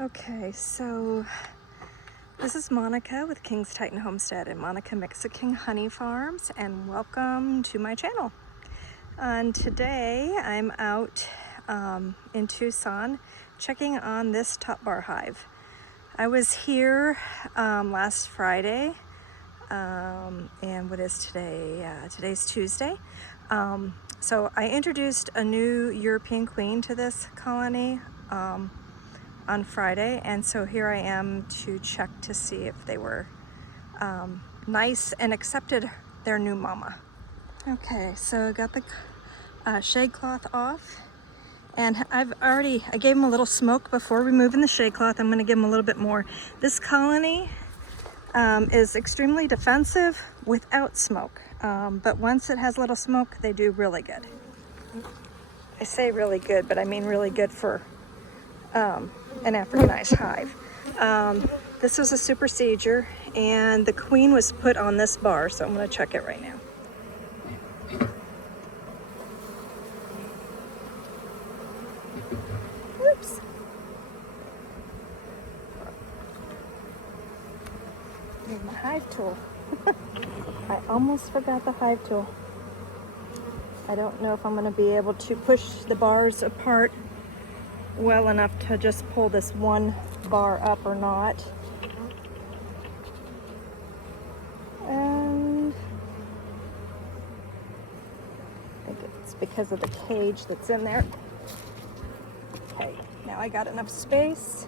Okay, so this is Monica with King's Titan Homestead and Monica Mexican Honey Farms, and welcome to my channel. And today I'm out in Tucson checking on this top bar hive. I was here last Friday, and what is today? Today's Tuesday. So I introduced a new European queen to this colony on Friday, and so here I am to check to see if they were nice and accepted their new mama. Okay, so I got the shade cloth off, and I gave them a little smoke before removing the shade cloth. I'm going to give them a little bit more. This colony is extremely defensive without smoke, but once it has a little smoke, they do really good. I say really good, but I mean really good for an Africanized hive. This was a supersedure, and the queen was put on this bar, so I'm going to check it right now. Whoops. Need my hive tool. I almost forgot the hive tool. I don't know if I'm going to be able to push the bars apart well enough to just pull this one bar up or not. And I think it's because of the cage that's in there. Okay, now I got enough space.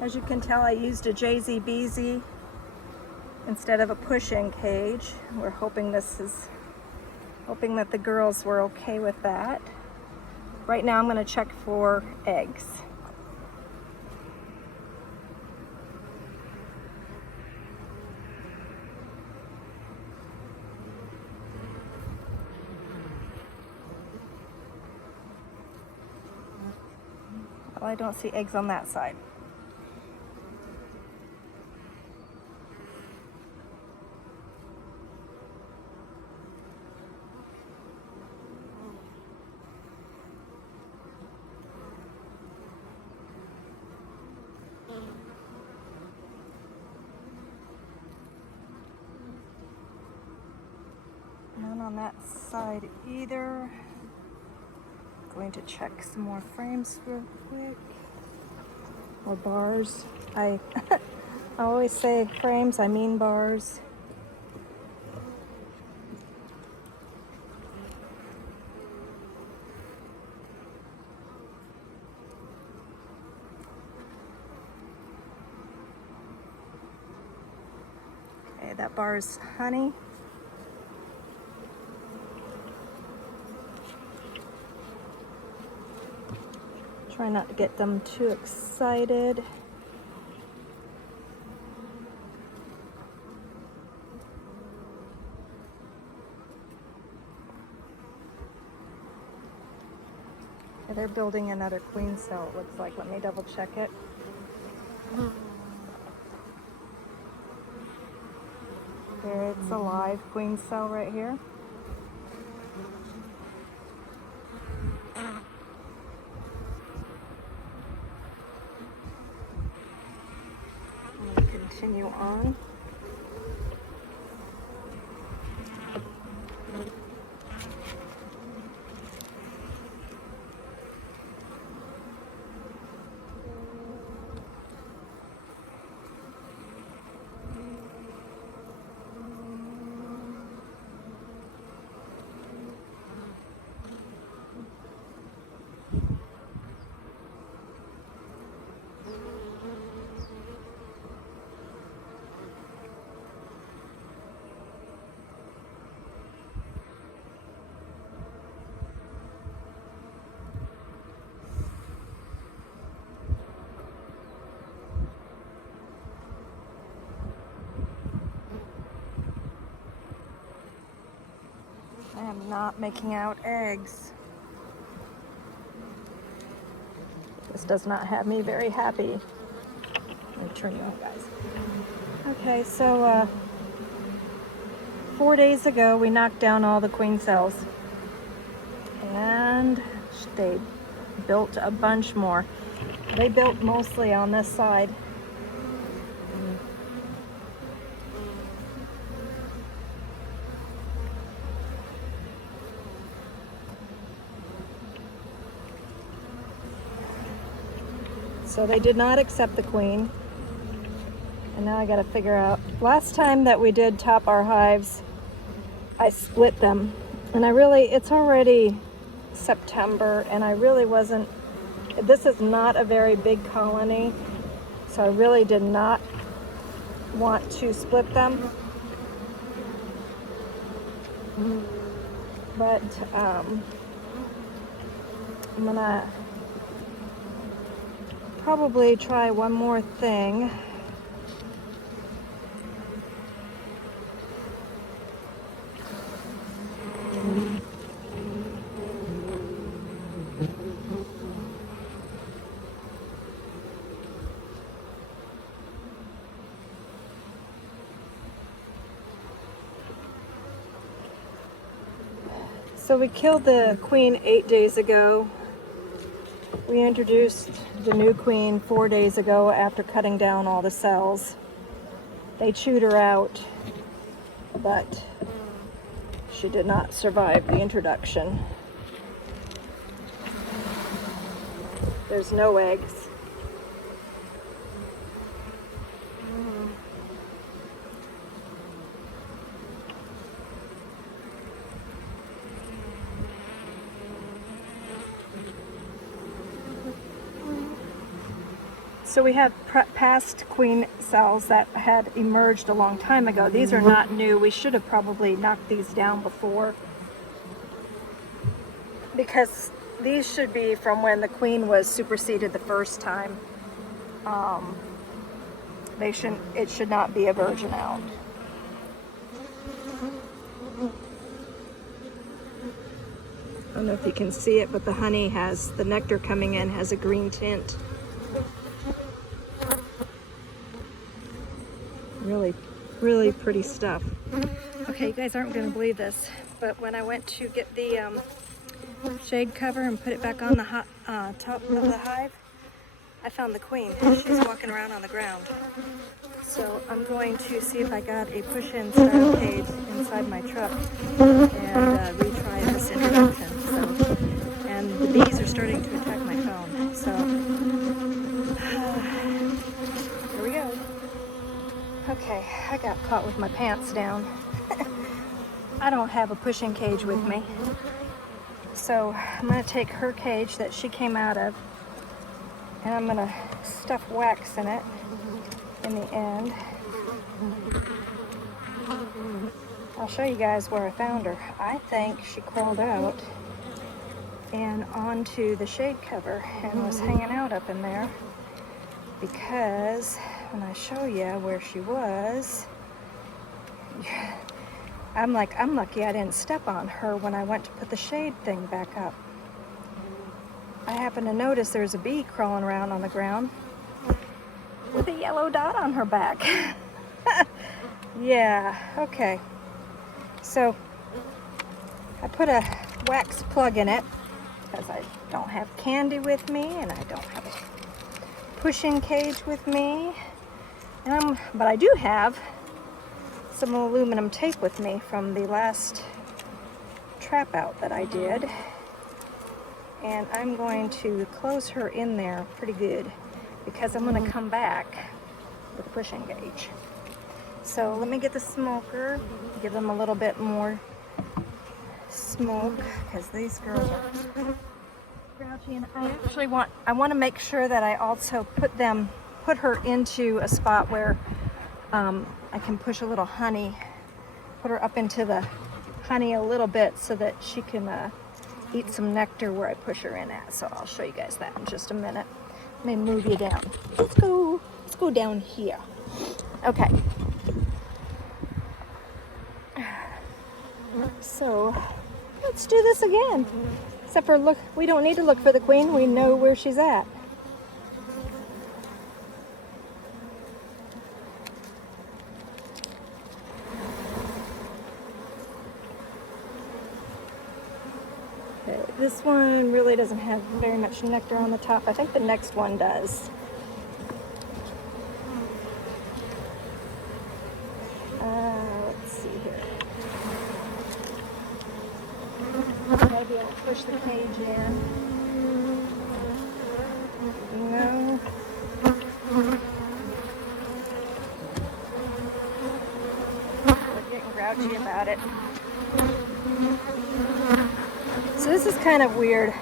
As you can tell, I used a JZBZ instead of a push-in cage. We're hoping that the girls were okay with that. Right now I'm going to check for eggs. Well, I don't see eggs on that side. None on that side either. Going to check some more frames real quick. Or bars. I always say frames, I mean bars. Okay, that bar is honey. Try not to get them too excited. Okay, they're building another queen cell, it looks like. Let me double check it. There, it's a live queen cell right here. Continue on. I am not making out eggs. This does not have me very happy. Let me turn you on, guys. Okay, so 4 days ago, we knocked down all the queen cells. And they built a bunch more. They built mostly on this side. So they did not accept the queen. And now I gotta figure out, last time that we did top our hives, I split them. And it's already September, and I really wasn't, this is not a very big colony, so I really did not want to split them. But I'm gonna probably try one more thing. So we killed the queen 8 days ago. We introduced the new queen 4 days ago after cutting down all the cells. They chewed her out, but she did not survive the introduction. There's no eggs. So we have past queen cells that had emerged a long time ago. These are not new. We should have probably knocked these down before, because these should be from when the queen was superseded the first time. It should not be a virgin out. I don't know if you can see it, but the honey the nectar coming in has a green tint. Really, really pretty stuff. Okay, you guys aren't going to believe this, but when I went to get the shade cover and put it back on the top of the hive, I found the queen. She's walking around on the ground. So I'm going to see if I got a push-in style cage inside my truck and retry this introduction. So, and the bees are starting to attack my phone. So here we go. Okay, I got caught with my pants down. I don't have a push-in cage with me. So I'm going to take her cage that she came out of, and I'm going to stuff wax in it in the end. I'll show you guys where I found her. I think she crawled out and onto the shade cover and was hanging out up in there, because when I show you where she was, I'm lucky I didn't step on her when I went to put the shade thing back up. I happened to notice there's a bee crawling around on the ground with a yellow dot on her back. Yeah, okay. So I put a wax plug in it because I don't have candy with me and I don't have a push-in cage with me. But I do have some aluminum tape with me from the last trap out that I did. And I'm going to close her in there pretty good, because I'm going to come back with a push-in gauge. So let me get the smoker, give them a little bit more smoke, because these girls are grouchy. And I want to make sure that I also put her into a spot where I can push a little honey, put her up into the honey a little bit so that she can eat some nectar where I push her in at. So I'll show you guys that in just a minute. Let me move you down. Let's go down here. Okay. So let's do this again. Except for look, we don't need to look for the queen. We know where she's at. Okay, this one really doesn't have very much nectar on the top. I think the next one does. Let's see here. Maybe I'll push the cage in. No. We're getting grouchy about it. So this is kind of weird.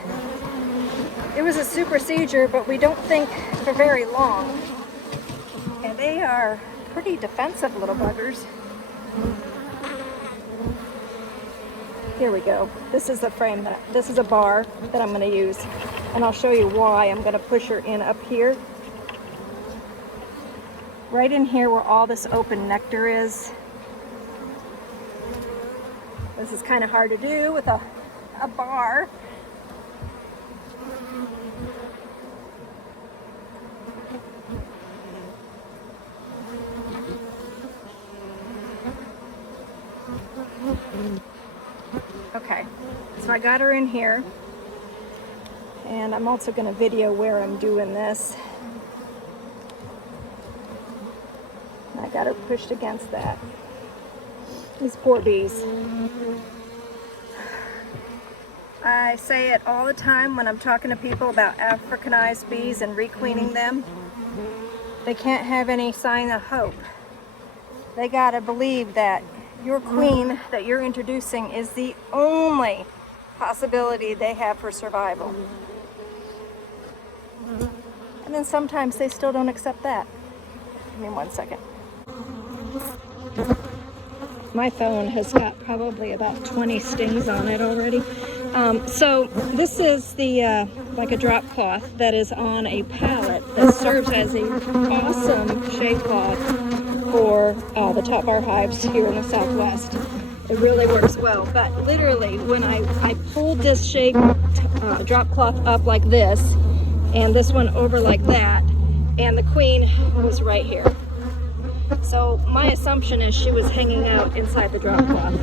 It was a super procedure, but we don't think for very long. And they are pretty defensive little buggers. Here we go. This is the frame this is a bar that I'm going to use, and I'll show you why I'm going to push her in up here. Right in here where all this open nectar is. This is kind of hard to do with a bar. Okay, so I got her in here, and I'm also going to video where I'm doing this. I got her pushed against that. These poor bees. I say it all the time when I'm talking to people about Africanized bees and requeening them. They can't have any sign of hope. They gotta believe that your queen that you're introducing is the only possibility they have for survival. And then sometimes they still don't accept that. Give me 1 second. My phone has got probably about 20 stings on it already. So this is the like a drop cloth that is on a pallet that serves as a awesome shade cloth for the top bar hives here in the Southwest. It really works well, but literally when I pulled this shade drop cloth up like this, and this one over like that, and the queen was right here. So my assumption is she was hanging out inside the drop cloth.